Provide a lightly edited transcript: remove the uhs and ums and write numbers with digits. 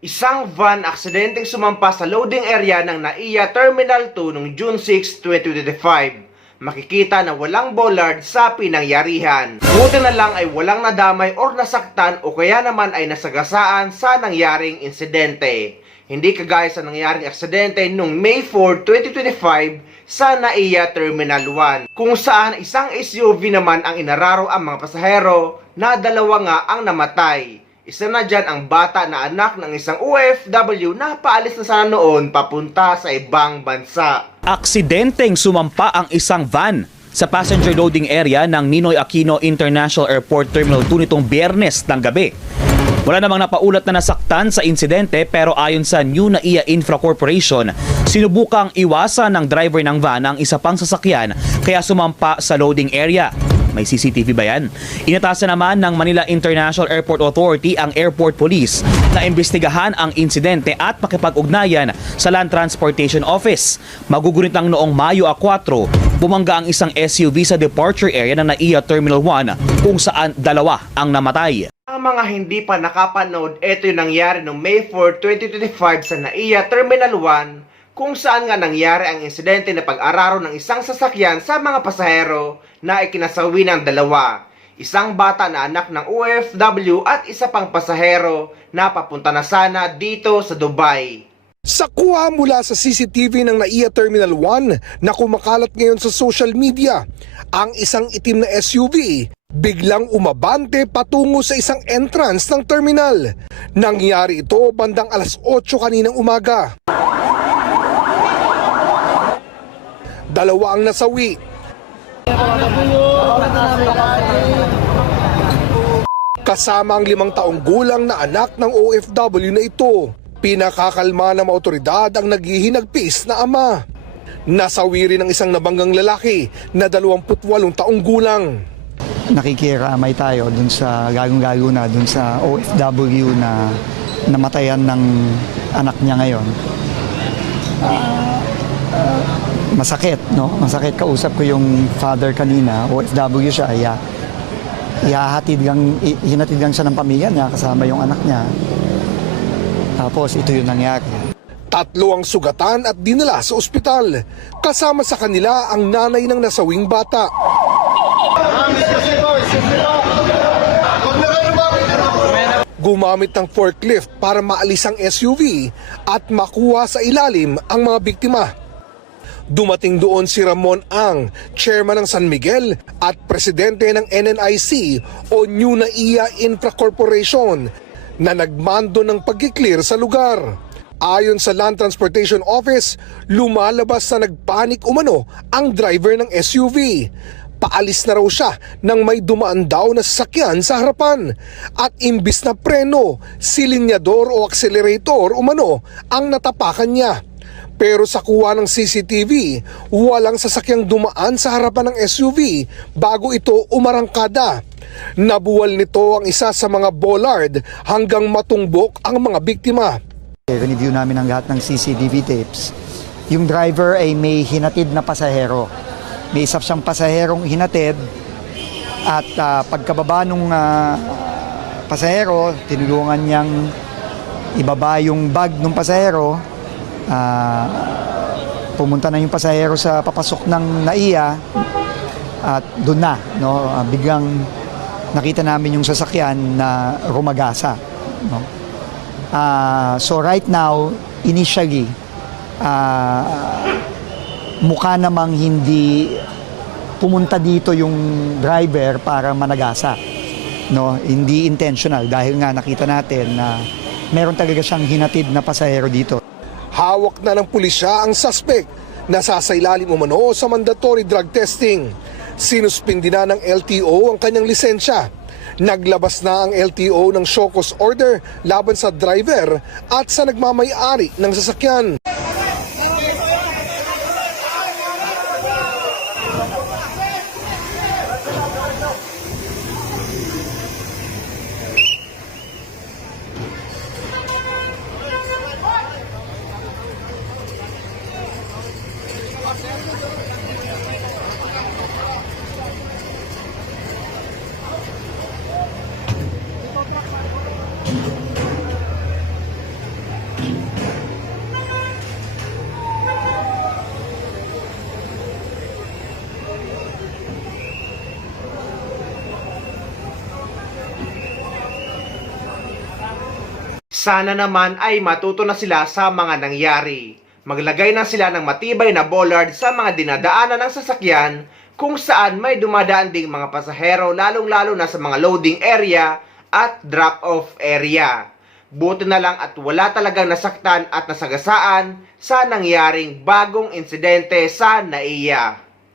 Isang van aksidenteng sumampa sa loading area ng NAIA Terminal 2 noong June 6, 2025. Makikita na walang bollard sa pinangyarihan. Buti na lang ay walang nadamay or nasaktan o kaya naman ay nasagasaan sa nangyaring insidente. Hindi kagaya sa nangyaring aksidente noong May 4, 2025 sa NAIA Terminal 1, kung saan isang SUV naman ang inararo ang mga pasahero na dalawa nga ang namatay. Isa na dyan ang bata na anak ng isang OFW na paalis na sana noon papunta sa ibang bansa. Aksidenteng sumampa ang isang van sa passenger loading area ng Ninoy Aquino International Airport Terminal 2 nitong Biyernes ng gabi. Wala namang napaulat na nasaktan sa insidente, pero ayon sa New NAIA Infra Corporation, sinubukang iwasan ng driver ng van ang isa pang sasakyan kaya sumampa sa loading area. May CCTV ba yan? Inatasan naman ng Manila International Airport Authority ang Airport Police na imbestigahan ang insidente at makipag-ugnayan sa Land Transportation Office. Magugunit lang noong Mayo 4, bumangga ang isang SUV sa departure area ng NAIA Terminal 1 kung saan dalawa ang namatay. Ang mga hindi pa nakapanood, ito yung nangyari noong May 4, 2025 sa NAIA Terminal 1, kung saan nga nangyari ang insidente na pag-araro ng isang sasakyan sa mga pasahero na ikinasawi ng dalawa. Isang bata na anak ng OFW at isa pang pasahero na papunta na sana dito sa Dubai. Sa kuha mula sa CCTV ng NAIA Terminal 1 na kumakalat ngayon sa social media, ang isang itim na SUV biglang umabante patungo sa isang entrance ng terminal. Nangyari ito bandang alas 8 kaninang umaga. Dalawa ang nasawi. Kasama ang 5 taong gulang na anak ng OFW na ito. Pinakakalma ng otoridad ang naghihinagpis na ama. Nasawi rin ang isang nabanggang lalaki na 28 taong gulang. Nakikiramay tayo dun sa gagong-gago na dun sa OFW na namatayan ng anak niya ngayon. Masakit, no? Masakit. Kausap ko yung father kanina, OFW siya, hinatid lang siya ng pamilya niya kasama yung anak niya. Tapos ito yung nangyari. 3 ang sugatan at dinala sa ospital. Kasama sa kanila ang nanay ng nasawing bata. Gumamit ng forklift para maalis ang SUV at makuha sa ilalim ang mga biktima. Dumating doon si Ramon Ang, chairman ng San Miguel at presidente ng NNIC o New NAIA Infra Corporation na nagmando ng pag-clear sa lugar. Ayon sa Land Transportation Office, lumalabas na nagpanik umano ang driver ng SUV. Paalis na raw siya nang may dumaan daw na sasakyan sa harapan at imbis na preno, silinyador o accelerator umano ang natapakan niya. Pero sa kuha ng CCTV, walang sasakyang dumaan sa harapan ng SUV bago ito umarangkada. Nabuwal nito ang isa sa mga bollard hanggang matumbok ang mga biktima. Review namin ang lahat ng CCTV tapes. Yung driver ay may hinatid na pasahero. May isa siyang pasaherong hinatid at pagkababa nung pasahero, tinulungan niyang ibaba yung bag ng pasahero. Pumunta na yung pasahero sa papasok ng NAIA at doon na, no, biglang nakita namin yung sasakyan na rumagasa, no? So right now, initially, mukha namang hindi pumunta dito yung driver para managasa, no? Hindi intentional dahil nga nakita natin na meron talaga siyang hinatid na pasahero dito. Hawak na ng pulisya ang suspect na sasailalim umano sa mandatory drug testing. Sinuspindi na ng LTO ang kanyang lisensya. Naglabas na ang LTO ng show cause order laban sa driver at sa nagmamay-ari ng sasakyan. Sana naman ay matuto na sila sa mga nangyari. Maglagay na sila ng matibay na bollard sa mga dinadaanan ng sasakyan kung saan may dumadaan ding mga pasahero, lalong-lalo na sa mga loading area at drop-off area. Buti na lang at wala talagang nasaktan at nasagasaan sa nangyaring bagong insidente sa NAIA.